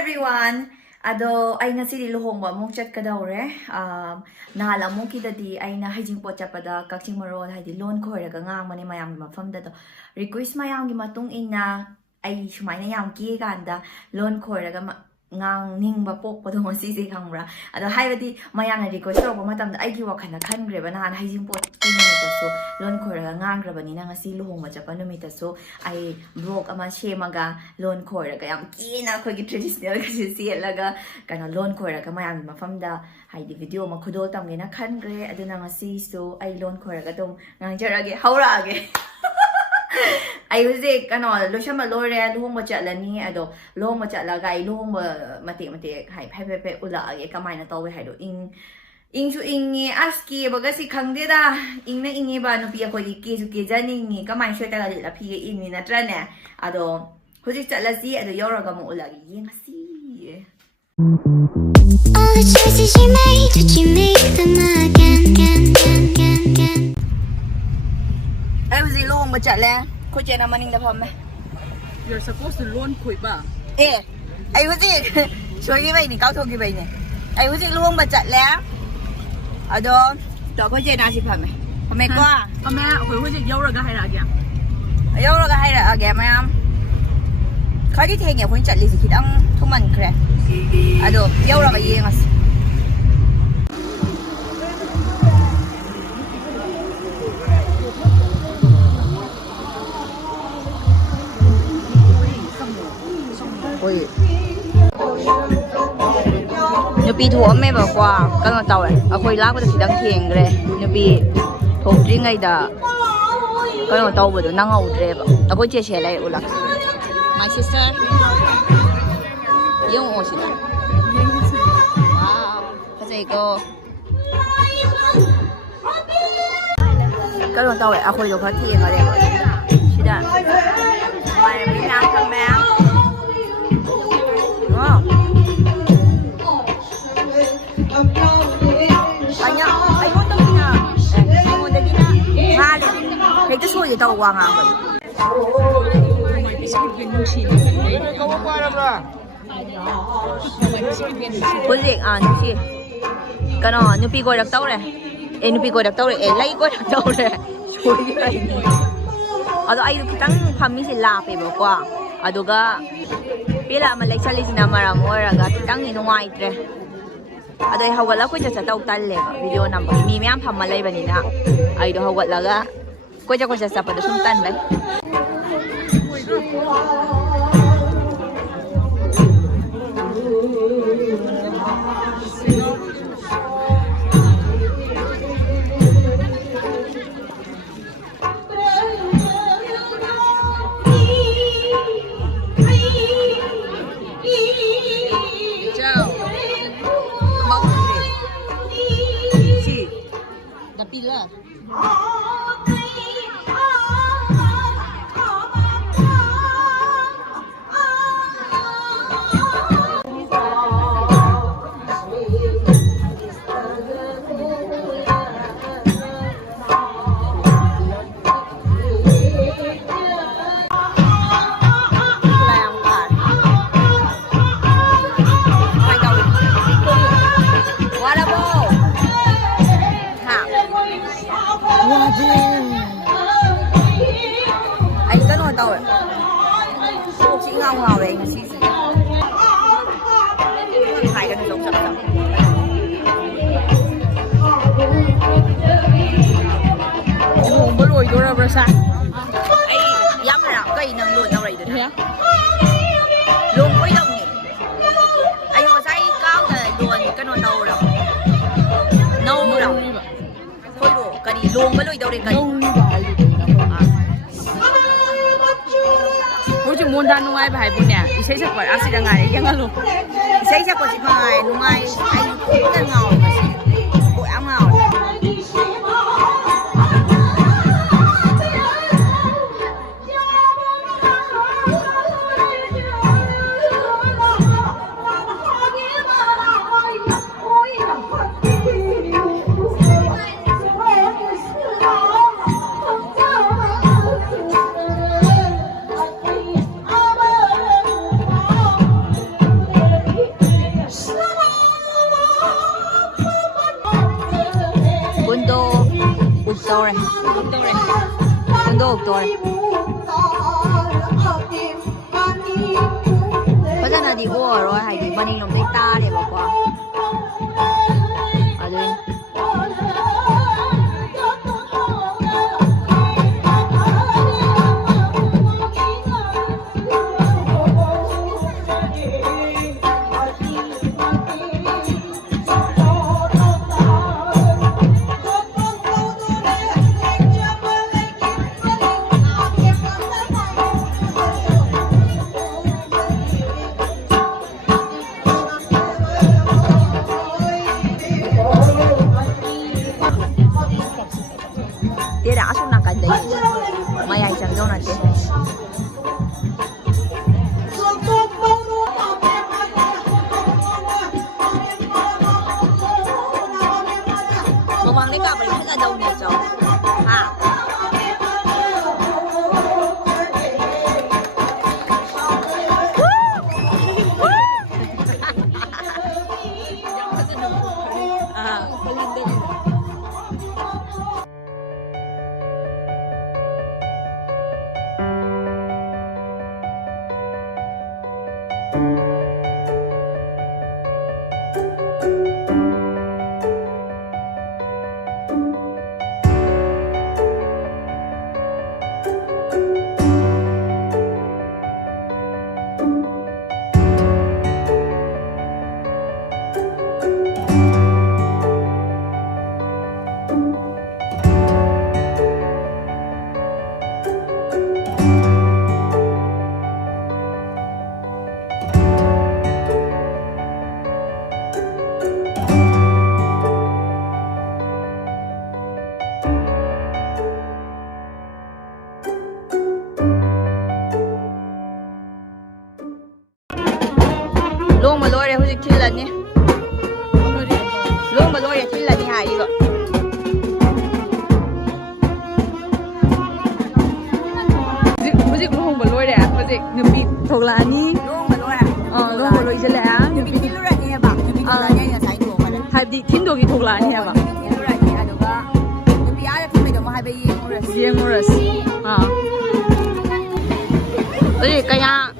everyone! Ado, ay nga si Luhongba mong chat ka daw re. Nahala mo kita di ay na hijing po chapada Kakching marol hay di loan ko raga nga mani mayang mafam da do. Request mayang gimatung ina ay shumay na yang ki ganda loan ko raga ngang ning ba pok pa do mo sisi kamra. Ado hay di mayang na request ro pa matam da ay giwa kana kan gre ba na hijing po kinita so loan ko raga ngang gra ba ni na nga si Luhongba chapa numita so ay blog ama shemaga loan ko raga yang kina ko gi traditional kasi silaga kana loan ko raga mayang mafam da hay di video ma khudol tam na kan gre ado na nga si so ay loan ko raga dong ngang jarage haura age ay uzi kano lo siya malore Luhongba chalani ado Luhongba chalaga ay Luhongba mati hay pe ula age kamay na tawe hay do ing ingi aski baga si khangde da ing na ingi ba no pia ko di ke su ke jani ni kamay shwe ta ga la phi ing ni na tra ne ado hoji chala si ado yora ga mo ula gi ing si all the choices you made, did you make them again? I was Luhongba chala ko jena maning da phom You're supposed to loan koi ba? I was shoi gi bai ni kau tho gi bai ni I was Luhongba chala ado to ko jena si phom phom ko Ame khoi ho je yaw ra ga hai ra kya? Yaw ra ga hai ra ga mayam khadi theng ye phon chat li si khidang thuman khre ado yaw ra ga yengas oi nupi thuam me ba kwa kan taw akhoi lak ba sidang theng gre nupi thok dri ngai da kan taw ba do nang au dre ba akhoi che che lai ulak my sister yung o sila wow kasi ko kan taw akhoi do pha theng ga de sida mai mi na ka me Ito sulit daw wa nga ba. Kulit nusi. Kano nupi ko dak taw re. Nupi ko dak taw re. Lai ko dak taw re. Sulit ay ni. Ado ay kitang phami sila pe ba kwa. Aduga pila man like sali sina maram oraga kitang inuwai tre. Ado ay hawala ko sa taw talle video number. Mi miyam phamalay ba nina. Ay do hawala ga ko sa pada sultan dai Napila sa ay yam ra kai nang lo nang rai de long koi dong ni ay ho sai cao de luon ka no nau ra koi ro ka di long ba loi dau re ka ho ji mon dan nungai ba hai bu ne isai sa kwa asi da ngai yang lo isai sa kwa si ngai nungai ai ko na ngau ko am ngau rồi con đồ rồi bây giờ là đi ô rồi hay đi bên đi làm tay ta để bảo qua à đây dia đã xuống nằm cạnh đấy mày ai chẳng đâu là thế một bằng lấy cả mình là đâu nè cháu à Luhongba lôi rồi hụt thịt lần nhé Luhongba lôi rồi thịt lần nhé hả 이거 hụt Luhongba lôi rồi hụt người bị thuộc là ní Luhongba lôi à Luhongba lôi 이제 là người bị thịt rồi nhé bà người bị thuộc là nhé là sai thuộc mà đấy hay đi thiên đồ gì thuộc là ní hả bà thịt rồi nhé à đúng không người bị ai là thịt mày đâu mà hay bị riêng rồi à cái gì cái nhà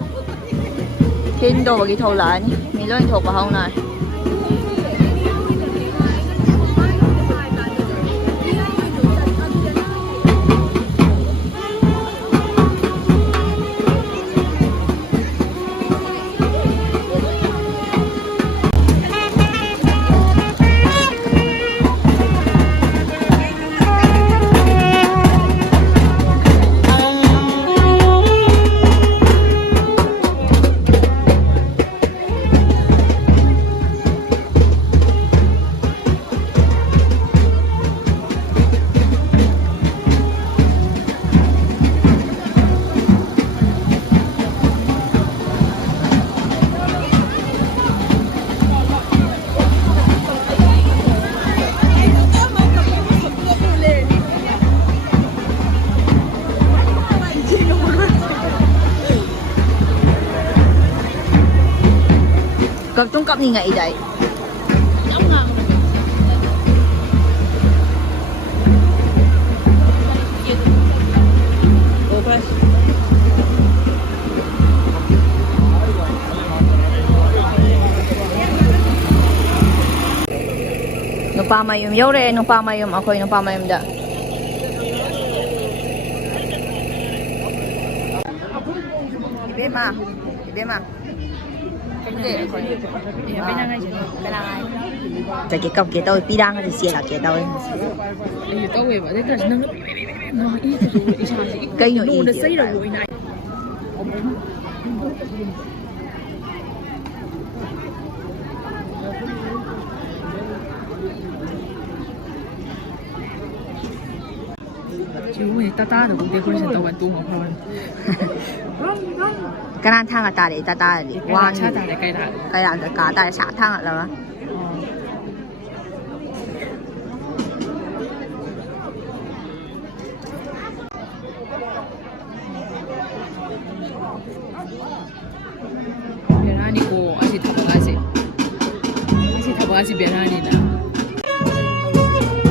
thiên đồ gì thuộc là ní mình lên thuộc vào không này Cặp trung cấp như vậy vậy Nupa mayum yore nupa mayum ako nupa mayum da Ibe ma Tại cái cọc kia tôi pi đang thì xìa là kia tôi cây nhỏ ý chú mình ta được cũng đi con tàu vận tung học cái nan thang là ta để ta để quan cái là cả ta xã thang là Berani ko asi thapasi berani na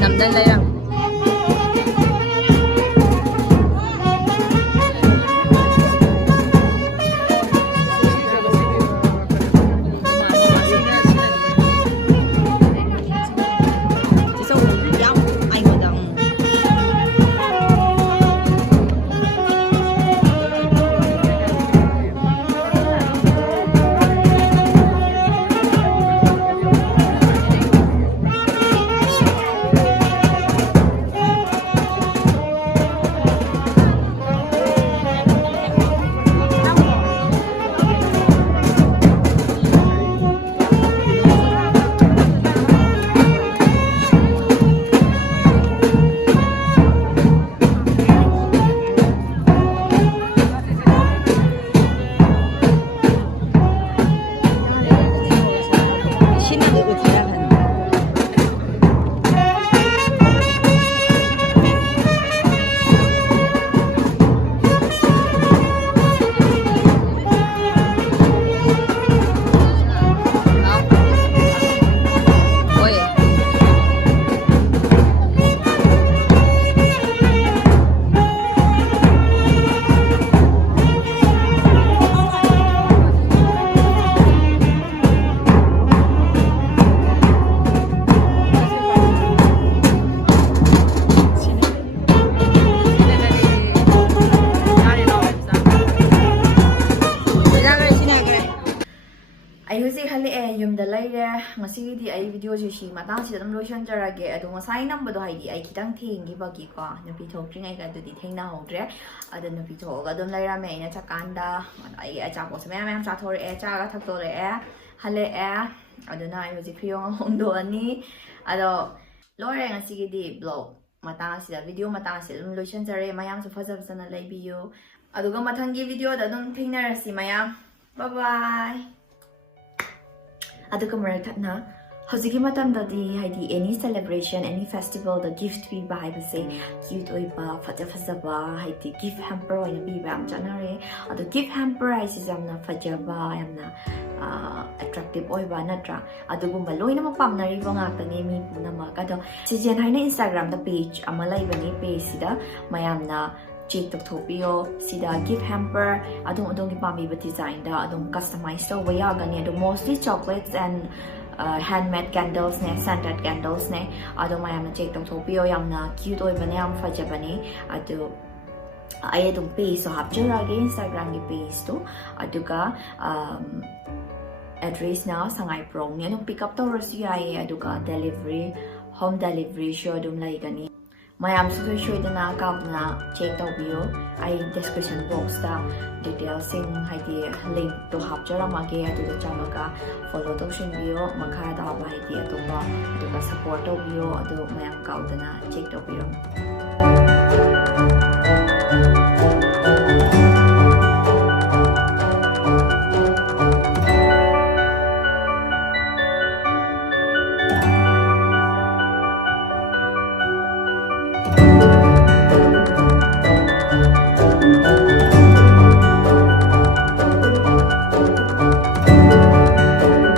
nằm đây đây à ꯑꯩ ꯍꯧꯖꯤꯛ ꯍꯜꯂꯛꯑꯦ ꯌꯨꯝꯗ ꯂꯩꯔꯦ ꯉꯁꯤꯒꯤꯗꯤ ꯑꯩ ꯚꯤꯗꯤꯑꯣꯁꯤ ꯁꯤ ꯃꯇꯥꯡꯁꯤꯗ ꯑꯗꯨꯝ ꯂꯣꯏꯁꯤꯟꯖꯔꯒꯦ ꯑꯗꯣ ꯉꯁꯥꯏ ꯅꯝꯕꯗꯣ ꯍꯥꯏꯗꯤ ꯑꯩ ꯈꯤꯇꯪ ꯊꯦꯡꯈꯤꯕꯒꯤꯀꯣ ꯅꯨꯄꯤ ꯊꯣꯛꯇ꯭ꯔꯤꯉꯩꯒ ꯑꯗꯨꯗꯤ ꯊꯦꯡꯅꯍꯧꯗ꯭ꯔꯦ ꯑꯗꯣ ꯅꯨꯄꯤ ꯊꯣꯛꯑꯒ ꯑꯗꯨꯝ ꯂꯩꯔꯝꯃꯦ ꯑꯩꯅ ꯆꯠꯀꯥꯟꯗ ꯑꯩ ꯑꯆꯥꯄꯣꯠꯁꯦ ꯃꯌꯥꯝ ꯆꯥꯊꯣꯔꯛꯑꯦ ꯆꯥꯒ ꯊꯛꯇꯣꯔꯛꯑꯦ ꯍꯜꯂꯛꯑꯦ ꯑꯗꯨꯅ ꯑꯩ ꯍꯧꯖꯤꯛ ꯐꯤꯔꯣꯜ ꯍꯣꯡꯗꯣꯛꯑꯅꯤ ꯑꯗꯣ ꯂꯣꯏꯔꯦ ꯉꯁꯤꯒꯤꯗꯤ ꯕ꯭ꯂꯣꯛ ꯃꯇꯥꯡ ꯑꯁꯤꯗ ꯚꯤꯗꯤꯑꯣ ꯃꯇꯥꯡ ꯑꯁꯤꯗ ꯑꯗꯨꯝ ꯂꯣꯏꯁꯤꯟꯖꯔꯦ ꯃꯌꯥꯝꯁꯨ ꯐꯖꯅ ꯂꯩꯕꯤꯌꯨ ꯑꯗꯨꯒ ꯃꯊꯪꯒꯤ ꯚꯤꯗꯤꯑꯣꯗ ꯑꯗꯨꯝ ꯊꯦꯡꯅꯔꯁꯤ ꯃꯌꯥꯝ ꯕꯥꯏ ꯑꯗꯨꯒ ꯃꯔꯛ ꯊꯠꯅ ꯍꯧꯖꯤꯛꯀꯤ ꯃꯇꯝꯗꯗꯤ ꯍꯥꯏꯗꯤ ꯑꯦꯅꯤ ꯁꯦꯂꯦꯕ꯭ꯔꯦꯁꯟ ꯑꯦꯅꯤ ꯐꯦꯁꯇꯤꯚꯦꯜꯗ ꯒꯤꯐꯠ ꯄꯤꯕ ꯍꯥꯏꯕꯁꯦ ꯀ꯭ꯌꯨꯠ ꯑꯣꯏꯕ ꯐꯖꯕ ꯍꯥꯏꯗꯤ ꯒꯤꯐꯠ ꯍꯦꯝꯄꯔ ꯑꯣꯏꯅ ꯄꯤꯕ ꯌꯥꯝ ꯆꯠꯅꯔꯦ ꯑꯗꯣ ꯒꯤꯐꯠ ꯍꯦꯝꯄꯔ ꯍꯥꯏꯁꯤꯁꯨ ꯌꯥꯝꯅ ꯐꯖꯕ ꯌꯥꯝꯅ ꯑꯦꯇ꯭ꯔꯦꯛꯇꯤꯚ ꯑꯣꯏꯕ ꯅꯠꯇ꯭ꯔꯥ ꯑꯗꯨꯒꯨꯝꯕ ꯂꯣꯏꯅꯃꯛ ꯄꯥꯝꯅꯔꯤꯕ ꯉꯥꯛꯇꯅꯦ ꯃꯤ ꯄꯨꯝꯅꯃꯛ ꯑꯗꯣ ꯁꯤꯖꯦꯟ ꯍꯥꯏꯅ ꯏꯟꯁꯇꯥꯒ꯭ꯔꯥꯝꯗ ꯄꯦꯖ ꯑꯃ ꯂꯩꯕꯅꯤ ꯄꯦꯖꯁꯤꯗ ꯃꯌꯥꯝꯅ ꯆꯦꯛ ꯇꯧꯊꯣꯛꯄꯤꯌꯣ ꯁꯤꯗ ꯒꯤꯐꯠ ꯍꯦꯝꯄꯔ ꯑꯗꯣꯝꯒꯤ ꯄꯥꯝꯕꯤꯕ ꯗꯤꯖꯥꯏꯟꯗ ꯑꯗꯨꯝ ꯀꯁꯇꯃꯥꯏꯁ ꯇꯧꯕ ꯌꯥꯒꯅꯤ ꯑꯗꯣ ꯃꯣꯁꯂꯤ chocolates and handmade candlesne scented candlesne ꯑꯗꯣ ꯃꯌꯥꯝꯅ ꯆꯦꯛ ꯇꯧꯊꯣꯛꯄꯤꯌꯣ ꯌꯥꯝꯅ ꯀ꯭ꯌꯨꯠ ꯑꯣꯏꯕꯅꯦ ꯌꯥꯝ ꯐꯖꯕꯅꯦ ꯑꯗꯣ ꯑꯩ ꯑꯗꯨꯝ ꯄꯦꯖꯇꯣ ꯍꯥꯞꯆꯔꯛꯑꯒꯦ ꯏꯟꯁꯇꯥꯒ꯭ꯔꯥꯝꯒꯤ ꯄꯦꯖꯇꯣ ꯑꯗꯨꯒ ꯑꯦꯗ꯭ꯔꯦꯁꯅ ꯁꯉꯥꯏꯄ꯭ꯔꯧꯅꯤ ꯑꯗꯨꯝ ꯄꯤꯛ ꯑꯞ ꯇꯧꯔꯁꯨ ꯌꯥꯏꯌꯦ ꯑꯗꯨꯒ ꯗꯦꯂꯤꯚꯔꯤ ꯍꯣꯝ ꯗꯦꯂꯤꯚꯔꯤꯁꯨ ꯑꯗꯨꯝ ꯂꯩꯒꯅꯤ ꯃꯌꯥꯝꯁꯨ ꯁꯣꯏꯗꯅ ꯀꯥꯞꯅ ꯆꯦꯛ ꯇꯧꯕꯤꯌꯣ ꯑꯩ ꯗꯤꯁꯀ꯭ꯔꯤꯞꯁꯟ ꯕꯣꯛꯁꯇ ꯗꯤꯇꯦꯜꯁꯤꯡ ꯍꯥꯏꯗꯤ ꯂꯤꯡꯛꯇꯣ ꯍꯥꯞꯆꯔꯝꯃꯒꯦ ꯑꯗꯨꯗ ꯆꯪꯉꯒ ꯐꯣꯂꯣ ꯇꯧꯁꯤꯟꯕꯤꯌꯣ ꯃꯈꯥ ꯇꯥꯕ ꯍꯥꯏꯗꯤ ꯑꯇꯣꯞꯄ ꯑꯗꯨꯒ ꯁꯞꯄꯣꯔꯠ ꯇꯧꯕꯤꯌꯣ ꯑꯗꯨ ꯃꯌꯥꯝ ꯀꯥꯎꯗꯅ ꯆꯦꯛ ꯇꯧꯕꯤꯔꯝꯃꯣ